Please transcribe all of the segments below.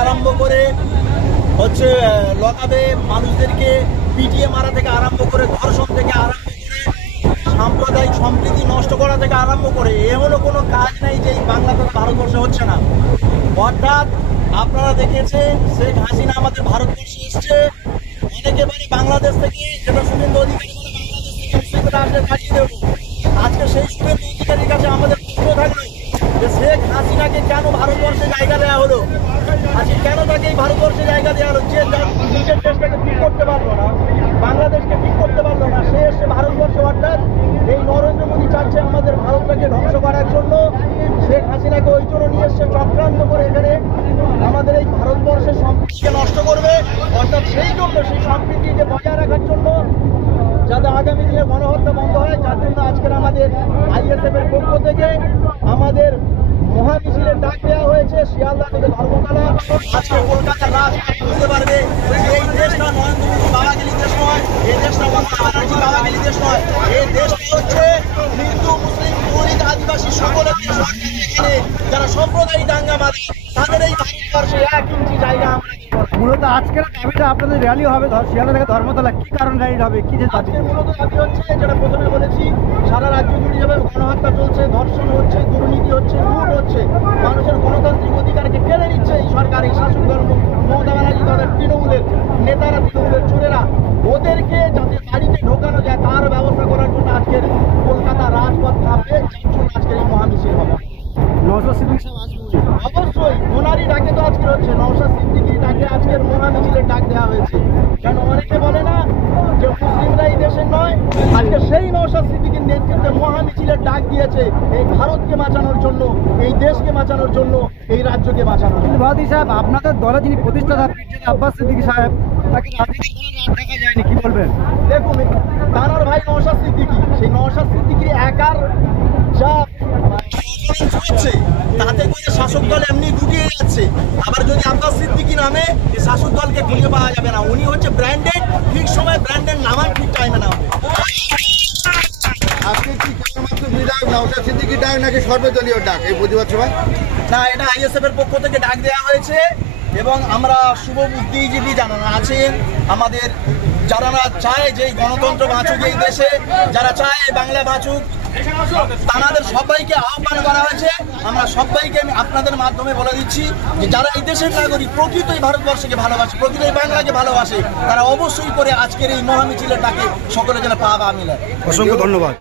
আরম্ভ করে হচ্ছে লকাবে মানুষদেরকে পিটিয়ে মারা থেকে আরম্ভ করে ধর্ষণ থেকে আরম্ভ করে সাম্প্রদায়িক সম্প্রীতি নষ্ট করা থেকে আরম্ভ করে এমনও কোনো কাজ নেই যে এই বাংলাদেশ ভারতবর্ষে হচ্ছে না। অর্থাৎ আপনারা দেখেছেন শেখ হাসিনা আমাদের ভারতবর্ষে এসছে, অনেকে বলে বাংলাদেশ থেকে, যেটা শুভেন্দু অধিকারী বলে বাংলাদেশ থেকে মুসলিমরা আসলে কাটিয়ে দেবো। আজকে সেই শুভেন্দু অধিকারীর কাছে আমাদের প্রশ্ন থাকলো যে শেখ হাসিনাকে কেন ভারতবর্ষে জায়গা দেওয়া হলো, আজকে কেন তাকে এই ভারতবর্ষে জায়গা দেওয়া হলো? যে নিজের দেশটাকে ঠিক করতে পারলো না, বাংলাদেশকে ঠিক করতে পারলো না, সে এসে ভারতবর্ষে। অর্থাৎ এই নরেন্দ্র মোদী চাচ্ছে আমাদের ভারতটাকে ধ্বংস করার জন্য। শেখ হাসিনাকে ওই জন্য নিয়ে এসছে চক্রান্ত করে এখানে আমাদের এই ভারতবর্ষের সম্প্রীতিকে নষ্ট করবে। অর্থাৎ সেই জন্য সেই সম্প্রীতিকে বজায় রাখার জন্য যাতে আগামী দিনে গণহত্যা বন্ধ হয়, যার জন্য আজকের আমাদের আইএসএফ এর পক্ষ থেকে আমাদের মহামিছিলের ডাক দেওয়া হয়েছে শিয়ালদা থেকে ধর্মতলা। আজকে কলকাতার রাজপথ বুঝতে পারবে যে এই দেশটা নরেন্দ্র মোদী বাবাগেলি দেশ নয়, এই দেশটা মমতা ব্যানার্জি বাবাগেলি দেশ নয়, এই দেশটা হচ্ছে হিন্দু মুসলিম দলিত আদিবাসী সকলের দেশ। এখানে যারা সম্প্রদায়িক দাঙ্গা মারে তাদের এই ভারতবর্ষে 1 ইঞ্চি জায়গা আমরা। মূলত আজকের দাবিটা আপনাদের র্যালি হবে শিয়ালদা থেকে ধর্মতলা, কি কারণ র্যালি হবে, কি যে আজকের মূলত দাবি হচ্ছে যেটা প্রথমে বলেছি, সারা রাজ্য জুড়ে যেভাবে গণহত্যা চলছে, ধর্ষণ হচ্ছে, দুর্নীতি হচ্ছে, লুট হচ্ছে, মানুষের গণতান্ত্রিক অধিকারকে কেড়ে নিচ্ছে এই সরকার, এই শাসক দল মমতা ব্যানার্জি, তাদের তৃণমূলের নেতারা, তৃণমূলের চোরেরা, ওদেরকে যাতে বাড়িতে ঢোকানো যায় তার ব্যবস্থা করার জন্য আজকের কলকাতা রাজপথ থাকবে, যার জন্য আজকের এই মহামিছিল হবে। নওশাদ সিদ্দিকী সাহেব আসবে অবশ্যই, ওনারই ডাকে তো আজকের হচ্ছে, নওশাদ সিদ্দিকীর ডাকে আজকের মহামিছিলের ডাক দেওয়া হয়েছে। কেন অনেকে বলে না যে মুসলিমরা এই দেশের নয়, আজকে সেই নওশাদ সিদ্দিকীর নেতৃত্বে মহামিছিলের ডাক দিয়েছে এই ভারতকে বাঁচানোর জন্য, এই দেশকে বাঁচানোর জন্য, এই রাজ্যকে বাঁচানোর জন্য। বাদী সাহেব, আপনাদের দলে যিনি প্রতিষ্ঠাতা আব্বাস সিদ্দিকী সাহেব, তাকে দেখা যায়নি, কি বলবেন? দেখুন, তার ভাই নওশাদ সিদ্দিকী, সেই নওশাদ সিদ্দিকীর একার যা হচ্ছে তাতে করে শাসক দল এমনি গুটিয়ে যাচ্ছে। আবার যদি আব্বাস সিদ্দিকী নামে শাসক দলকে খুঁজে পাওয়া যাবে না। উনি হচ্ছে ব্র্যান্ডেড, ঠিক সময় ব্র্যান্ডেড নামান, ঠিক টাইমে নামবে। আজকে কি কেবলমাত্র বিধায়ক নওশাদ সিদ্দিকীর ডাক নাকি সর্বদলীয় ডাক এই প্রতিবাদ সভায়? না, এটা আইএসএফ এর পক্ষ থেকে ডাক দেওয়া হয়েছে এবং আমরা শুভ বুদ্ধিজীবী জানানো আছেন আমাদের, যারা চায় যে গণতন্ত্র বাঁচুক এই দেশে, যারা চায় বাংলা বাঁচুক, তাদের সবাইকে আহ্বান করা হয়েছে। আমরা সবাইকে আমি আপনাদের মাধ্যমে বলে দিচ্ছি যে যারা এই দেশের নাগরিক, প্রকৃতই ভারতবর্ষকে ভালোবাসে, প্রকৃতই বাংলাকে ভালোবাসে, তারা অবশ্যই করে আজকের এই মহামিছিলের ডাকে সকলে যেন পা মিলায়। অসংখ্য ধন্যবাদ।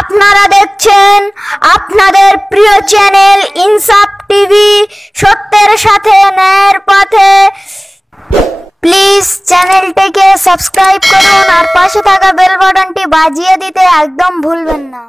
আপনারা দেখছেন আপনাদের প্রিয় চ্যানেল ইনসাফ টিভি, সত্যের সাথে ন্যায়ের পথে। প্লিজ চ্যানেলটিকে সাবস্ক্রাইব করুন আর পাশে থাকা বেল বাটনটি বাজিয়ে দিতে একদম ভুলবেন না।